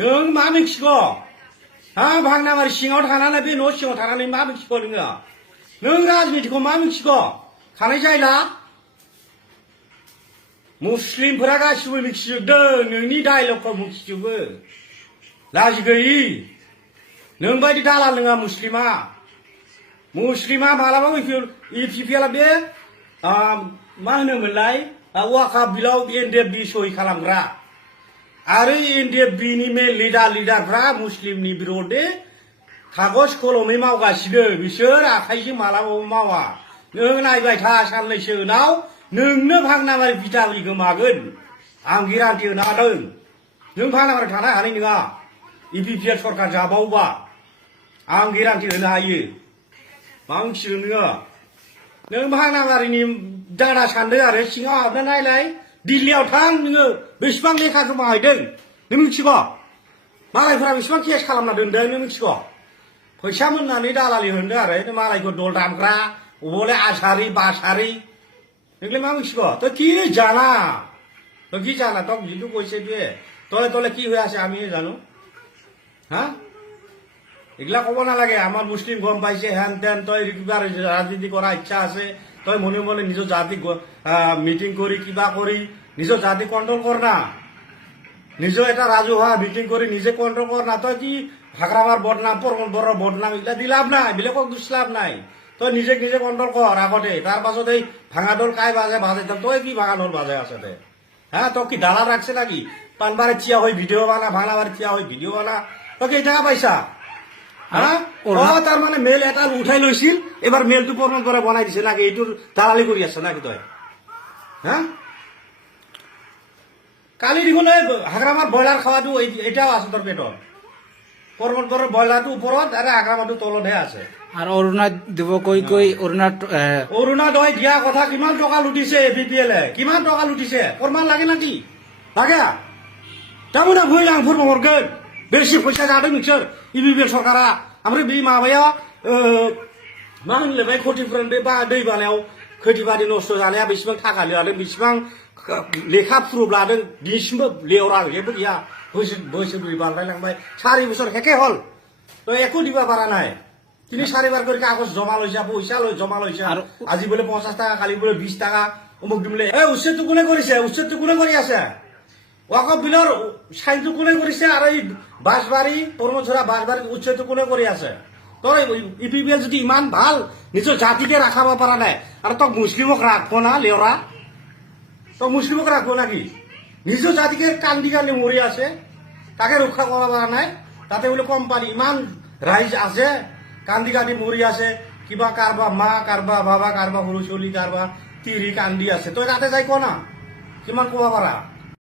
नों मा मिथिगौ हा भांनाबारि सिङाव थानानै बे न' सिङाव थानानै मा मिथिगौ नों राजनितिखौ मा मिथिगौ खानाय जायला मुस्लिमफोरा गासिबो मिथिजोबदों नोंनि डायलगखौ मिथिजोबो लाजि गैयि नों बायदि दालाल नङा मुस्लिमा मालाबाबो इपिपिएलआ बे मा होनोमोनलाय वाका बिलाव एनडिएफबि सहि खालामग्रा आरो एनडिएफबिनि मेन लिडारफ्रा मुस्लिमनि बिरोधै कागज कलमै मावगासिनो बिसोर आखाइजों मालाबाबो मावा नों नायबाय था साननैसो उनाव नोंनो भांनाबारि बिटाबलि गोमागोन आं गेरान्टि होनो हादों नों भांनाबारि थानो हानाय नङा इपिपिएल सरकार जाबावोबा आं गेरान्टि होनो हायो मा मिथिगौ नों भांनाबारिनि दादा सानदों आरो सिङाव हाबना नायलाय दिल्लीयाव थां नोङो बेसेबां लेखा गोमाहैदों नों मिथिगौ मालायफोरा बेसेबां केस खालामना दोनदों नों मिथिगौ फैसा मोननानै दालालि होनदों आरो मालायखौ दल दामग्रा बबले आसारी बासारी नोंलाय मा मिथिगौ তো কি জানা তো কি জানা তোক যিটো কৈছে তুই তলে তলে কি হৈ আছে আমি জানো হা এগুলা কব নালাগে আমার মুসলিম গম পাইছে হেন তেন তই কিবা রাজনীতি করা ইচ্ছা আছে তই মনে মনে নিজৰ জাতি মিটিং কৰি কিবা কৰি নিজৰ জাতি কন্ট্ৰোল কৰ না নিজৰ এটা ৰাজহুৱা মিটিং কৰি নিজে কন্ট্ৰোল কৰ না তই কি হাগ্রামার বদনাম পরমবর বদনাম এগুলা দি লাভ নাই বেলেগক দুখ লাভ নাই তই নিজে কন্ট্রোল কৰ আগতে তাৰ পাছত এই ভাঙাডোল কাই বাজে তই কি ভাঙাডোল বাজে আছে হ্যাঁ তোক কি দালাল রাখছে নাকি পানবারে থিয়া হয়ে ভিডিও বানা ভাঙাবারে থিয়া হয়ে ভিডিও বানা তোকে এই টাকা পাইছা হ্যাঁ তার মানে মেল এটা উঠাই লৈছিল এবার মেলটো প্রমাণ করে বনাই দিছে নাকি এইটোর দালালি কৰি আছে নাকি তই হ্যাঁ কালি দেখোন হাগ্ৰামাৰ ব্ৰয়লাৰ খাওয়াটো এটাও আছে তোৰ পেটত পৰ্বতগড়েৰ ব্ৰয়লাৰটো ওপৰত আৰু হাগ্ৰামাটো তলতহে আছে আৰু অৰুণাত দিব কৈ অৰুণোদয় দিয়া কথা কিমান টকা লুটিছে এপিপিএলে কিমান টকা লুটিছে প্রমাণ লাগে নাকি লাগে তেমন ভুল आं फोरमायहरगोन बेसे फैसा जादों नोंसोर इपिपिएल सरकारा ओमफ्राय बे माबाया मा होनलाय खतिफुरन बे दै बानायाव खैथिबारि नस्थ' जानाया बेसेबां थाखा लादों बेसेबां लेखा प्रुफ लादों दिनैसिमबो लेवरा जेबो गैया बोसोरब्रै बारलायलांबाय 4 বছর হেকে হল তো একো দিবা পাৰা নাই তিনি 4বার করে কাগজ জমা লৈছা পইচা জমা লৈছা আজি বলে 50 টাকা কালি বলে 20 টাকা অমুক দিমলে উচ্ছেদটো কোনে কৰিছে উচ্ছেদটো কোনে কৰি আছে ওয়াকফ বিলৰ সাইনটো কোনে কৰিছে আৰু এই বাঁশবাৰী পৰমঝৰা বাঁশবাৰী উচ্ছেদটো কোনে কৰি আছে তই ইপিপিএল যদি ইমান ভাল নিজৰ জাতিকে ৰাখাব পৰা নাই আৰু তক মুছলিমক ৰাখব না লেওৰা তই মুছলিমক ৰাখব নাকি নিজৰ জাতিকে কান্দি মৰি আছে তাকে ৰক্ষা কৰা পৰা নাই তাতে বোলে কোম্পানী ইমান ৰাইজ আছে কান্দি মৰি আছে কিবা কাৰবা মা কাৰবা বাবা কাৰবা সৰু চলি কাৰবা তিৰি কান্দি আছে তই তাতে যাই ক না কিমান ক'ব পাৰা